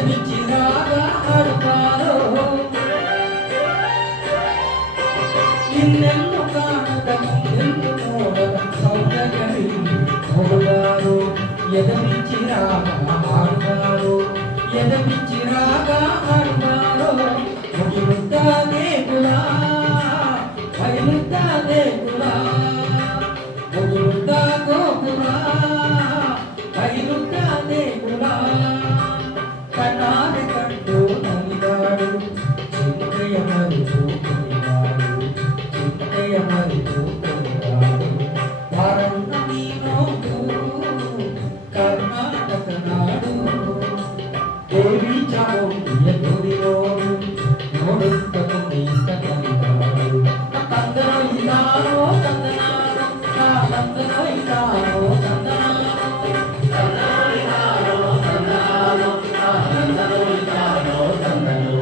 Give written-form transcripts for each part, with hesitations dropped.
ಎದೆಬಿಚ್ಚಿ ರಾಗ ಹಾಡುತ್ತಾರೋ ಇನ್ನೆಲ್ಲೂ ಕಾಣದ ಮುಂದೆಂದು ನೋಡದ ಸೌಂದರ್ಯದಲ್ಲಿ ಹೋಗುತ್ತಾರೋ ಎದೆಬಿಚ್ಚಿ ರಾಗ ಹಾಡುತ್ತಾರೋ ಎದೆಬಿಚ್ಚಿ ರಾಗ ಹಾಡುತ್ತಾರೋ ಮುಗಿಯುತ್ತದೆ ಕುಲ ಬಯಲುತ್ತದೆ ಕುಲ ಮುಗಿಯುತ್ತ ಗೋಕುಲ ಬಯಲುತ್ತದೆ ಕುಲ ಕಣ್ಣಾರೆ ಕಂಡು ನಲಿದಾಡು ಚಿಂತೆಯ ಮರೆತು ಕುಣಿದಾಡು ಚಿಂತೆಯ ಮರೆತು ಕುಣಿದಾಡು ಭಾರತ ನೀನೊಂದು ಕರ್ನಾಟಕ ನಾಡು ದೇವಿ ಚಾಮುಂಡಿಯ ನುಡಿಯೋಡು ನೋಡುತ್ತ ಕುಣಿತ ಕಲಿದಾಡು ತಂದನೊಯ್ದಾನೋ ತಂದನಾನೋ ತಂದನೊಯ್ದಾನೋ ತಂದನಾನೋ ತಂದನೊಯ್ದಾನೋ ತಂದನಾನೋ ತಂದನೊಯ್ದಾನೋ ತಂದನೋ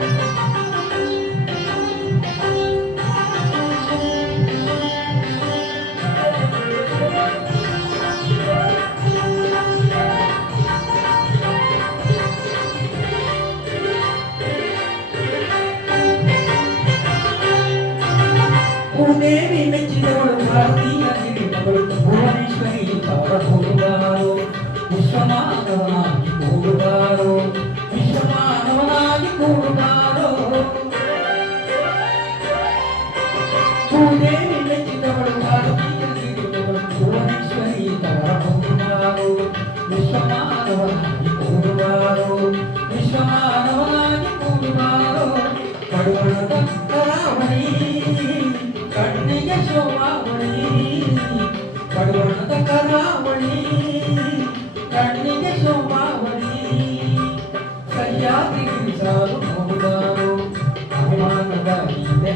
ಭೂದೇವಿ ಮೆಚ್ಚಿದವಳು ಭಾರತೀಯ ಗಿರಿಮಗಳು ಭುವನೇಶ್ವರಿ ಅವರ ಹೋಗುತ್ತಾರೋ ವಿಶ್ವಮಾನವನಾಗಿ ಕೂಡುತ್ತಾರೋ ವಿಶ್ವಮಾನವನಾಗಿ ಕೂಡುತ್ತಾರೋ ಭೂದೇವಿ ಮೆಚ್ಚಿದವಳು ಭಾರತೀಯ ಗಿರಿಮಗಳು ಭುವನೇಶ್ವರಿ ಅವರ ಹೋಗುತ್ತಾರೋ ವಿಶ್ವಮಾನವನಾಗಿ ಕೂಡುತ್ತಾರೋ ವಿಶ್ವಮಾನವನಾಗಿ ಕೂಡುತ್ತಾರೋ ಪಡುವಣದ ಕರಾವಳಿ ಕಣ್ಣಿಗೆ ಶೋಭಾವಳಿ ಪಡುವಣದ ಕರಾವಳಿ ಕಣ್ಣಿಗೆ ಶೋಭಾವಳಿ ಸಹ್ಯಾದ್ರಿ ಗಿರಿಸಾಲು ಹೋಗುತ್ತಾರೋ ಅಭಿಮಾನದ ಹಿಂದೆ